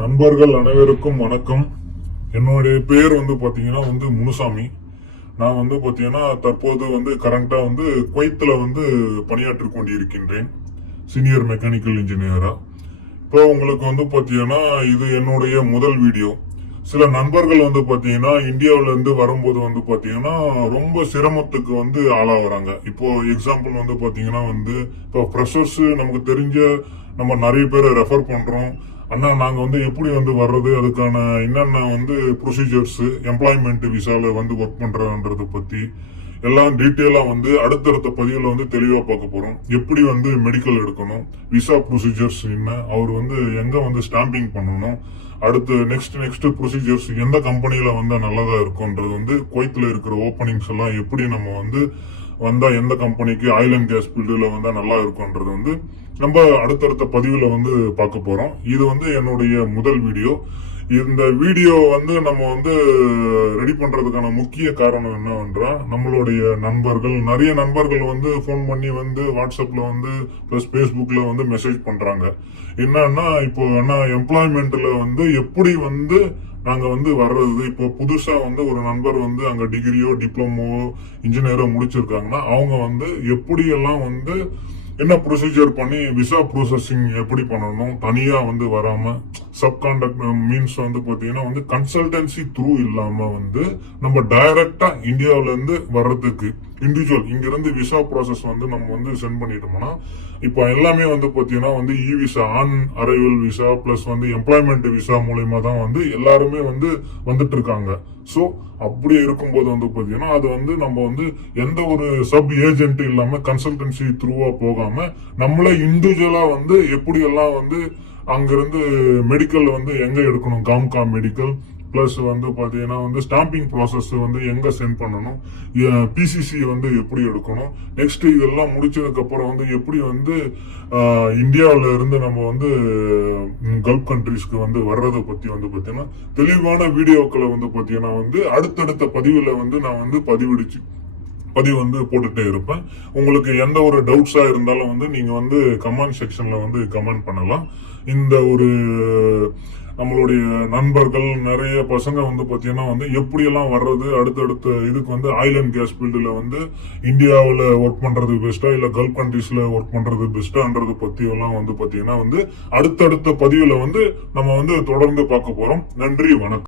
நண்பர்கள் அனைவருக்கும் வணக்கம். என்னுடைய பேர் பாத்தீங்கன்னா முனுசாமி. நான் பாத்தீங்கன்னா தற்போது கரண்டா குவைத்துல பணியாற்றிக் கொண்டிருக்கின்றேன், சீனியர் மெக்கானிக்கல் இன்ஜினியரா. இப்போ உங்களுக்கு பாத்தீங்கன்னா இது என்னுடைய முதல் வீடியோ. சில நண்பர்கள் பாத்தீங்கன்னா இந்தியாவில இருந்து வரும்போது பாத்தீங்கன்னா ரொம்ப சிரமத்துக்கு ஆளாகிறாங்க. இப்போ எக்ஸாம்பிள் பாத்தீங்கன்னா இப்போ ஃப்ரெஷர்ஸ் நமக்கு தெரிஞ்ச நம்ம நிறைய பேரை ரெஃபர் பண்றோம். அண்ணா நாங்க எப்படி வர்றது, அதுக்கான என்னென்ன ப்ரொசீஜர்ஸ், எம்ப்ளாய்மெண்ட் விசால ஒர்க் பண்றதுன்றத பத்தி எல்லாம் டீட்டெயிலா அடுத்தடுத்த பதிவுல தெளிவா பார்க்க போறோம். எப்படி மெடிக்கல் எடுக்கணும், விசா ப்ரொசீஜர்ஸ் என்ன, அவர் எங்க ஸ்டாம்பிங் பண்ணணும், அடுத்து நெக்ஸ்ட் ப்ரொசீஜர்ஸ் எந்த கம்பெனில நல்லதா இருக்கும்ன்றது குவைத்துல இருக்கிற ஓப்பனிங்ஸ் எல்லாம் எப்படி நம்ம வந்தா எந்த கம்பெனிக்கு ஆயில் அண்ட் கேஸ் ஃபீல்டுல நல்லா இருக்கும்ன்றது நம்ம அடுத்தடுத்த பதிவுல பார்க்க போறோம். இது என்னுடைய முதல் வீடியோ. இந்த வீடியோ நம்ம ரெடி பண்றதுக்கான முக்கிய காரணம் என்னவென்றா, நம்மளுடைய நண்பர்கள் நிறைய நண்பர்கள் போன் பண்ணி வாட்ஸ்அப்ல பிளஸ் பேஸ்புக்ல மெசேஜ் பண்றாங்க. என்னன்னா இப்போ எம்ப்ளாய்மெண்ட்ல எப்படி நாங்க வர்றது. இப்போ புதுசா ஒரு நண்பர் அங்க டிகிரியோ டிப்ளமோ இன்ஜினியரோ முடிச்சிருக்காங்கன்னா அவங்க எப்படி எல்லாம் என்ன ப்ரொசீஜர் பண்ணி விசா ப்ரோசஸிங் எப்படி பண்ணணும், தனியா வராம சப்கான்ட்ராக்ட் மீன்ஸ் பாத்தீங்கன்னா கன்சல்டன்சி த்ரூ இல்லாம நம்ம டைரக்டா இந்தியாவில இருந்து வர்றதுக்கு இண்டிவிஜுவல் இங்க இருந்து விசா ப்ராசஸ் நம்ம சென்ட் பண்ணிட்டோம்னா, இப்ப எல்லாமே பாத்தீங்கன்னா e visa, on arrival visa plus employment visa மூலமா தான் எல்லாருமே வந்துட்டு இருக்காங்க. சோ அப்படி இருக்கும்போது பாத்தீங்கன்னா அது நம்ம எந்த ஒரு சப் ஏஜென்ட் இல்லாம கன்சல்டன்சி த்ரூவா போகாம நம்மளே இண்டிவிஜுவலா எப்படி எல்லாம் அங்கிருந்து மெடிக்கல் எங்க எடுக்கணும், காம்கா மெடிக்கல் பிளஸ் பாத்தீங்கன்னா ஸ்டாம்பிங் ப்ராசஸ் எங்க சென்ட் பண்ணணும், பிசிசி எப்படி எடுக்கணும், நெக்ஸ்ட் இதெல்லாம் முடிச்சதுக்கு அப்புறம் எப்படி இந்தியாவில இருந்து நம்ம கல்ஃப் கண்ட்ரீஸ்க்கு வர்றதை பத்தி பாத்தீங்கன்னா தெளிவான வீடியோக்களை பாத்தீங்கன்னா அடுத்தடுத்த பதிவுல நான் பதிவு போட்டுட்டே இருப்பேன். உங்களுக்கு எந்த ஒரு டவுட்ஸா இருந்தாலும் நீங்க கமெண்ட் செக்ஷன்ல கமெண்ட் பண்ணலாம். இந்த ஒரு நம்மளுடைய நண்பர்கள் நிறைய பசங்க பாத்தீங்கன்னா எப்படி எல்லாம் வர்றது, அடுத்தடுத்த இதுக்கு ஆயில் அண்ட் கேஸ் ஃபீல்டுல இந்தியாவில ஒர்க் பண்றது பெஸ்டா இல்ல கல்ஃப் கண்ட்ரீஸ்ல ஒர்க் பண்றது பெஸ்டான்றது பத்தி எல்லாம் பாத்தீங்கன்னா அடுத்தடுத்த பதிவுல நம்ம தொடர்ந்து பார்க்க போறோம். நன்றி, வணக்கம்.